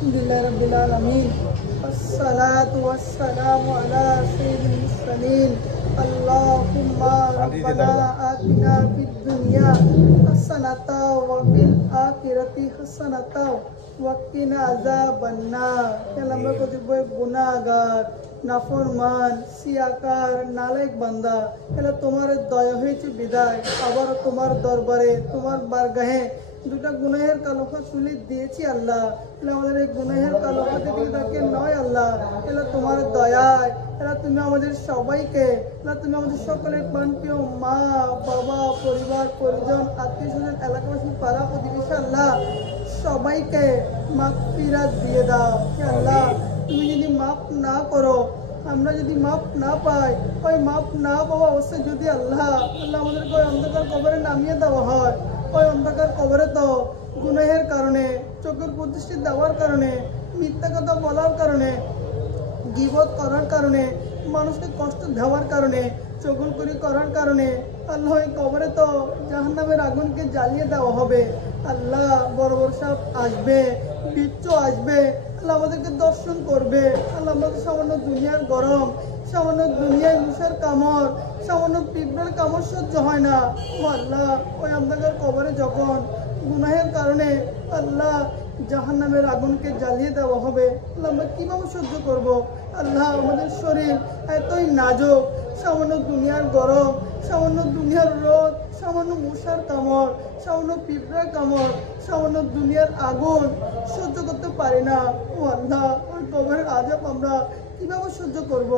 अल्हम्दुलिल्लाहि रब्बिल आलमीन वस्सलातु वस्सलामु अला सय्यिदिल मुरसलीन अल्लाहुम्मा रब्बना आतिना फिद दुनिया हसनता व फिल आखिरति हसनता व किना अज़ाबन्नार। আমরা কতিপয় গুনাহগার, নাফরমান, সিয়াকার, নালায়েক বান্দা, এলা তোমার দয়া হয়েছে বিদায় আবার তোমার দরবারে তোমার বারগাহে দুটা গুনাহের কালোখা তুলে দিয়েছি আল্লাহ। এলা আমাদের এই গুনাহের কালোখাতে থেকে তাকে নয় আল্লাহ, এলা তোমার দয়ায় এলা তুমি আমাদের সবাইকে, এলা তুমি আমাদের সকলের প্রাণপ্রিয় মা বাবা পরিবার পরিজন আত্মীয় স্বজন এলাকাবাসী পাড়া প্রতিবেশী আল্লাহ সবাইকে মাগফিরাত দিয়ে দাও। আল্লাহ তুমি যদি মাফ না করো, আমরা যদি মাফ না পাই, ওই মাফ না পাওয়া অবস্থায় যদি আল্লাহ আমাদেরকে ওই অন্ধকার কবরে নামিয়ে দেওয়া হয়, ওই অন্ধকার কবরে তো গুনাহের কারণে, চোখের প্রতিষ্ঠিত দেওয়ার কারণে, মিথ্যা কথা বলার কারণে, গীবত করার কারণে, মানুষকে কষ্ট দেওয়ার কারণে, চগলখড়ি করার কারণে আল্লাহ এই কবরে তো জাহান্নামের আগুনকে জ্বালিয়ে দেওয়া হবে। আল্লাহ বড় বড় সাপ আসবে, বিচ্ছু আসবে, আল্লাহ আমাদেরকে দর্শন করবে। আল্লাহ আমাদের সামান্য দুনিয়ার গরম, সামান্য দুনিয়ার মুষার কামড়, সামান্য পিঁপড়ার কামড় সহ্য হয় না। ও আল্লাহ ওই আমাদের কবরে যখন গুনাহের কারণে আল্লাহ জাহান্নামের আগুনকে জ্বালিয়ে দেওয়া হবে, আল্লাহ আমরা কীভাবে সহ্য করব? আল্লাহ আমাদের শরীর এতই নাজুক, সামান্য দুনিয়ার গরম, সামান্য দুনিয়ার রোদ, সামান্য মশার কামড়, সামান্য পিঁপড়ার কামড়, সামান্য দুনিয়ার আগুন সহ্য করতে পারি না। ও আল্লাহ ওই কবরের আযাব আমরা কীভাবে সহ্য করব?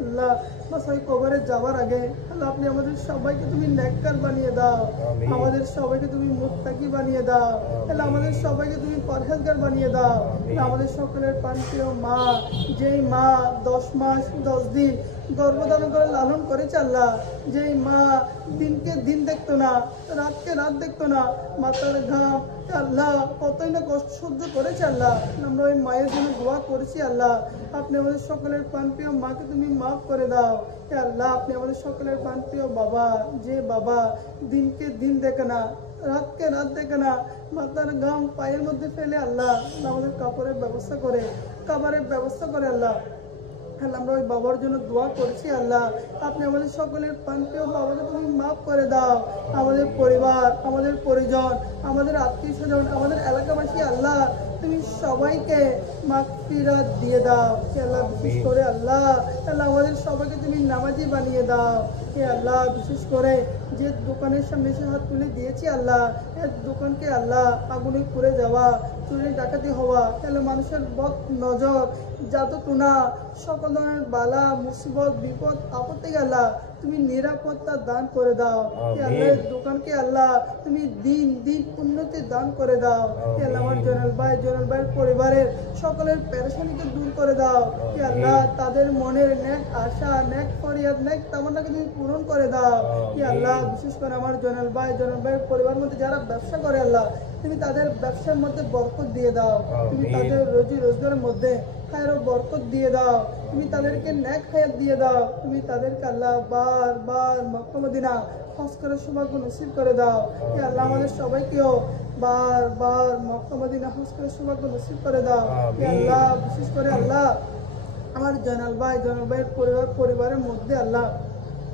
আল্লাহ বাস ওই কবরে যাওয়ার আগে আল্লাহ আপনি আমাদের সবাইকে তুমি নেককার বানিয়ে দাও, আমাদের সবাইকে তুমি মুত্তাকি বানিয়ে দাও, আল্লাহ আমাদের সবাইকে তুমি পরহেজগার বানিয়ে দাও। আমাদের সকলের প্রাণপ্রিয় মা, যেই মা 10 মাস 10 দিন গর্ভধারণ করে লালন করেছে আল্লাহ, যেই মা দিনকে দিন দেখতো না, রাতকে রাত দেখতো না, মাথার ঘাম আল্লাহ কতই না কষ্ট সহ্য করেছে আল্লাহ। আমরা ওই মায়ের জন্য দোয়া করেছি আল্লাহ আপনি আমাদের সকলের প্রাণপ্রিয় মাকে তুমি মাফ করে দাও। আল্লাহ আপনি আমাদের সকলের প্রাণপ্রিয় বাবা, যে বাবা দিনকে দিন দেখে না, রাতকে রাত দেখে না, মাথার ঘাম পায়ের মধ্যে ফেলে আল্লাহ আমাদের কাপড়ের ব্যবস্থা করে, খাবারের ব্যবস্থা করে আল্লাহ। আমরা ওই বাবার জন্য দোয়া করছি আল্লাহ আপনি আমাদের সকলের প্রাণপ্রিয় বাবাকে তুমি মাফ করে দাও। আমাদের পরিবার, আমাদের পরিজন, আমাদের আত্মীয় স্বজন, আমাদের এলাকাবাসী আল্লাহ তুমি সবাইকে মাগফিরাত দিয়ে দাও। আল্লাহ বিশেষ করে আল্লাহ আমাদের সবাইকে তুমি নামাজি বানিয়ে দাও। আল্লাহ বিশেষ করে যে দোকানের সামনে এসে হাত তুলে দিয়েছি আল্লাহ, এর দোকানকে আল্লাহ আগুনে পুড়ে যাওয়া, চুরি ডাকাতি হওয়া, তাহলে মানুষের বদ নজর, জাদুটুনা, সকল ধরনের বালা মুসিবত বিপদ আপত্তি আল্লাহ তুমি নিরাপত্তা দান করে দাও। আল্লাহ দোকানকে আল্লাহ তুমি দিন দিন উন্নতি দান করে দাও। আল্লাহ আমার জয়নাল ভাইয়ের পরিবারের সকলের পেরেশানিকে দূর করে দাও। আল্লাহ তাদের মনের নেক আশা, নেক ফরিয়াদ, নেক তামান্নাকে তুমি পূরণ করে দাও। আল্লাহ বিশেষ করে আমার জয়নাল ভাইয়ের পরিবারের মধ্যে যারা ব্যবসা করে আল্লাহ তুমি তাদের ব্যবসার মধ্যে বরকত দিয়ে দাও, তুমি তাদের রুজি রোজগারের মধ্যে খায়ের ও বরকত দিয়ে দাও, তুমি তাদেরকে নেক হায়াত দিয়ে দাও, তুমি তাদেরকে আল্লাহ বার বার মক্কা মদিনা হজ করার সৌভাগ্য নসিব করে দাও। আল্লাহ আমাদের সবাইকেও বার বার মক্কা মদিনা হজ করার সৌভাগ্য নসিব করে দাও। আল্লাহ বিশেষ করে আল্লাহ আমার জয়নাল ভাইয়ের পরিবারের মধ্যে আল্লাহ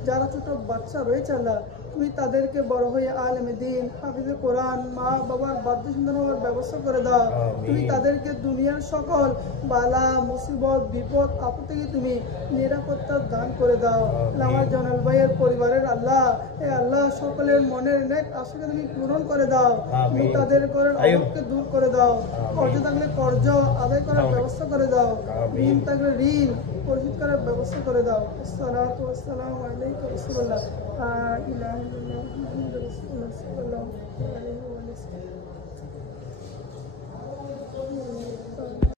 যারা ছোট বাচ্চা রয়েছে আল্লাহ তুমি তাদেরকে বড় হয়ে আলেমে দ্বীন, হাফিজে কোরআন, মা বাবার বাধ্য সন্তান হওয়ার ব্যবস্থা করে দাও। তুমি তাদেরকে দুনিয়ার সকল বালা মুসিবত বিপদ আপদ থেকে তুমি নিরাপত্তা দান করে দাও। আমার জয়নাল ভাইয়ের পরিবারের আল্লাহ আল্লাহ সকলের মনের নেক আশাকে তুমি পূরণ করে দাও, তুমি তাদের করের অভাবকে দূর করে দাও, কর্জ থাকলে কর্জ আদায় করার ব্যবস্থা করে দাও, ঋণ থাকলে ঋণ পরিশোধ করার ব্যবস্থা করে দাও। আসসালাতু ওয়াসসালামু আলাইকা রাসূলুল্লাহ লা ইলাহা ইল্লাল্লাহ মুহাম্মাদুর রাসূলুল্লাহ সাল্লাল্লাহু আলাইহি ওয়া সাল্লাম।